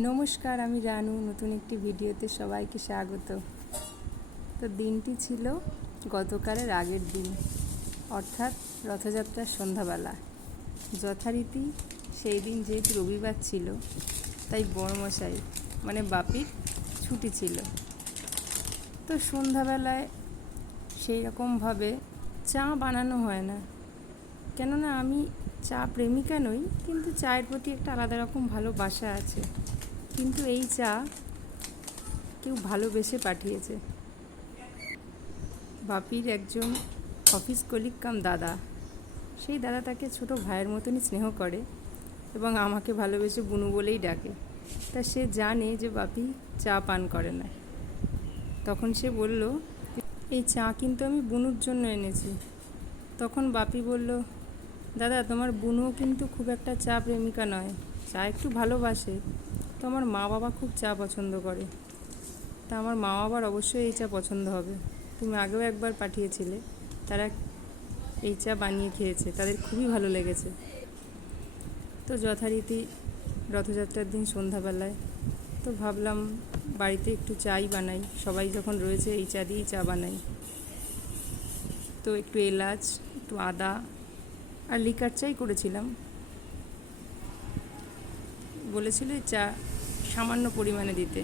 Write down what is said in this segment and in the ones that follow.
নমস্কার, আমি রানু। নতুন একটি ভিডিওতে সবাইকে স্বাগত। তো দিনটি ছিল গতকালের আগের দিন, অর্থাৎ রথযাত্রার সন্ধ্যাবেলা। যথারীতি সেই দিন যেহেতু রবিবার ছিল, তাই বড়মশাই মানে বাপির ছুটি ছিল। তো সন্ধ্যাবেলায় সেই রকমভাবে চা বানানো হয় না, কেননা আমি চা প্রেমিকা নই, কিন্তু চায়ের প্রতি একটা আলাদা রকম ভালোবাসা আছে। কিন্তু এই চা কেউ ভালোবেসে পাঠিয়েছে। বাপির একজন অফিস কলিগ কাম দাদা, সেই দাদা তাকে ছোট ভাইয়ের মতনই স্নেহ করে এবং আমাকে ভালোবেসে বুনু বলেই ডাকে। তা সে জানে যে বাপি চা পান করে না। তখন সে বলল, এই চা কিন্তু আমি বুনুর জন্য এনেছি। তখন বাপি বলল, দাদা তোমার বুনুও কিন্তু খুব একটা চা প্রেমিকা নয়, চা একটু ভালোবাসে। তো আমার মা বাবা খুব চা পছন্দ করে, তা আমার মা বাবার অবশ্যই এই চা পছন্দ হবে। তুমি আগেও একবার পাঠিয়েছিলে, তারা এই চা বানিয়ে খেয়েছে, তাদের খুবই ভালো লেগেছে। তো যথারীতি রথযাত্রার দিন সন্ধ্যাবেলায় তো ভাবলাম বাড়িতে একটু চাই বানাই, সবাই যখন রয়েছে এই চা দিয়েই চা বানাই। তো একটু এলাচ, একটু আদা আর লিকার চাই করেছিলাম। বলেছিল চা সামান্য পরিমাণে দিতে।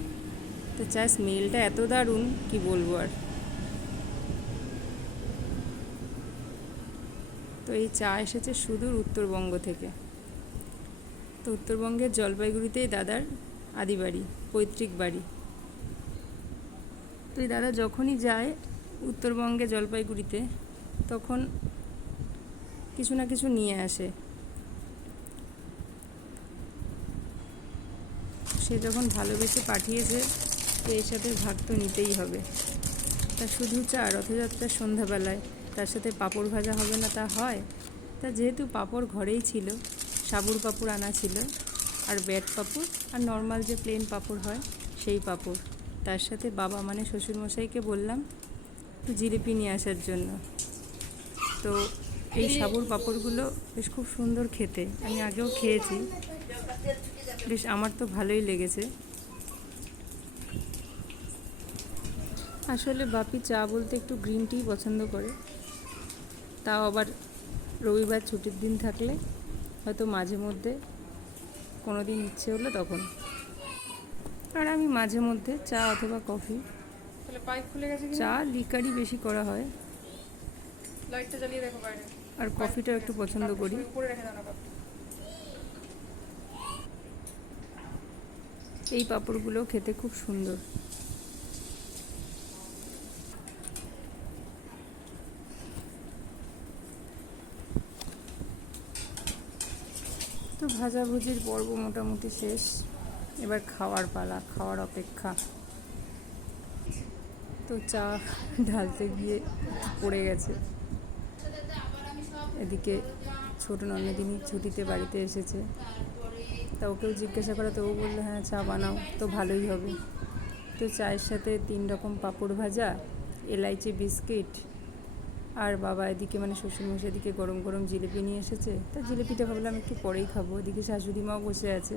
তো চায়ের স্মেলটা এত দারুণ, কি বলবো আর। তো এই চা এসেছে সুদূর উত্তরবঙ্গ থেকে। তো উত্তরবঙ্গের জলপাইগুড়িতেই দাদার আদি বাড়ি, পৈতৃক বাড়ি। তো এই দাদা যখনই যায় উত্তরবঙ্গে জলপাইগুড়িতে, তখন কিছু না কিছু নিয়ে আসে। সে যখন ভালোবেসে পাঠিয়েছে, তো এর সাথে ভাগ তো নিতেই হবে। তা শুধু চা রথযাত্রার সন্ধ্যাবেলায়, তার সাথে পাঁপড় ভাজা হবে না তা হয়? তা যেহেতু পাঁপড় ঘরেই ছিল, সাবুর পাঁপড় আনা ছিল, আর ব্যাট পাঁপড়, আর নর্মাল যে প্লেন পাঁপড় হয় সেই পাঁপড়। তার সাথে বাবা মানে শ্বশুরমশাইকে বললাম একটু জিলিপি নিয়ে আসার জন্য। তো এই সাবুর পাঁপড়গুলো বেশ খুব সুন্দর খেতে, আমি আগেও খেয়েছি, বেশ আমার তো ভালোই লেগেছে। আসলে বাপি চা বলতে একটু গ্রিন টি পছন্দ করে, তাও আবার রবিবার ছুটির দিন থাকলে হয়তো মাঝে মধ্যে কোনো দিন ইচ্ছে হলো তখন। আর আমি মাঝে মধ্যে চা অথবা কফি, চা লিকারই বেশি করা হয়, আর কফিটাও একটু পছন্দ করি। এই পাঁপড়গুলো খেতে খুব সুন্দর। তো ভাজাভুজির পর্ব মোটামুটি শেষ, এবার খাওয়ার পালা, খাওয়ার অপেক্ষা। তো চা ঢালতে গিয়ে পড়ে গেছে। এদিকে ছোটো নন্দিনী ছুটিতে বাড়িতে এসেছে, তা ওকেও জিজ্ঞাসা করা, তো ও বললো হ্যাঁ চা বানাও, তো ভালোই হবে। তো চায়ের সাথে 3 রকম পাঁপড় ভাজা, এলাইচি বিস্কিট, আর বাবা এদিকে মানে শ্বশুরমশাই এদিকে গরম গরম জিলিপি নিয়ে এসেছে। তা জিলিপিটা ভাবলাম একটু পরেই খাবো, এদিকে শাশুড়ি মাও বসে আছে।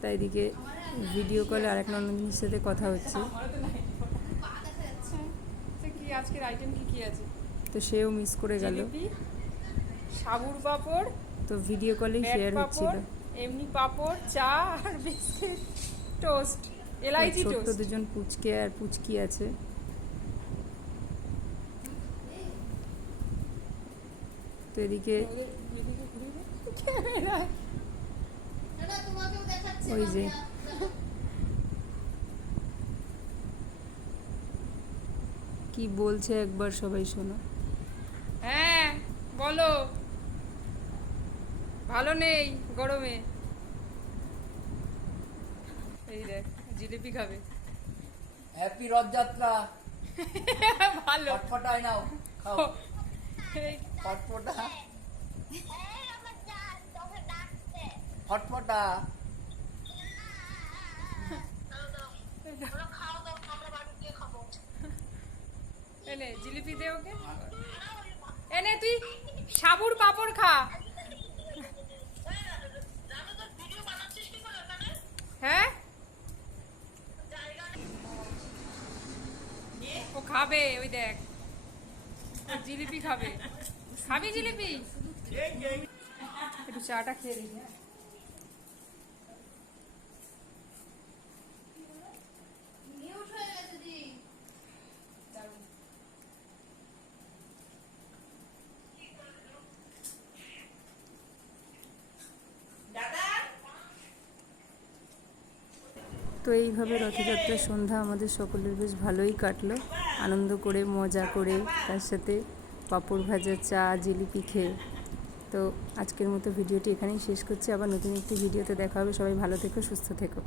তাই এদিকে ভিডিও কলে আরেক নন্দিনীর সাথে কথা হচ্ছে। আজকের আইটেম কি আছে? তো সেও মিস করে গেল। সাবুর পাঁপড়, তো ভিডিও কলেই শেয়ার হচ্ছিল। এমনি পাঁপড়, চা আর বিস্কিট, টোস্ট, এলাইচি ছোট্ট টোস্ট। 2জন পুচকে আর পুচকি আছে। তো এদিকে ওই যে কি বলছে একবার সবাই শোনো। হ্যাঁ বলো। ভালো নেই গরমে। এই দেখ জিলিপি খাবে। হ্যাপি রথযাত্রা। ভালো ফটফটাই নাও, খাও এই ফটফটা, ফটফটা। এনে জিলিপি দে ওকে। এনে তুই সাবুর পাঁপড় খা। খাবে ওই দেখ ও জিলিপি খাবে খাবি জিলিপি একটু চাটা খেয়ে দিই তো এইভাবে রথযাত্রার সন্ধ্যা আমাদের সকলের বেশ ভালোই কাটলো, আনন্দ করে মজা করে তার সাথে পাঁপড় ভাজা, চা, জিলিপি খেয়ে। তো আজকের মতো ভিডিওটি এখানেই শেষ করছি, আবার নতুন একটি ভিডিওতে দেখা হবে। সবাই ভালো থেকো, সুস্থ থেকো।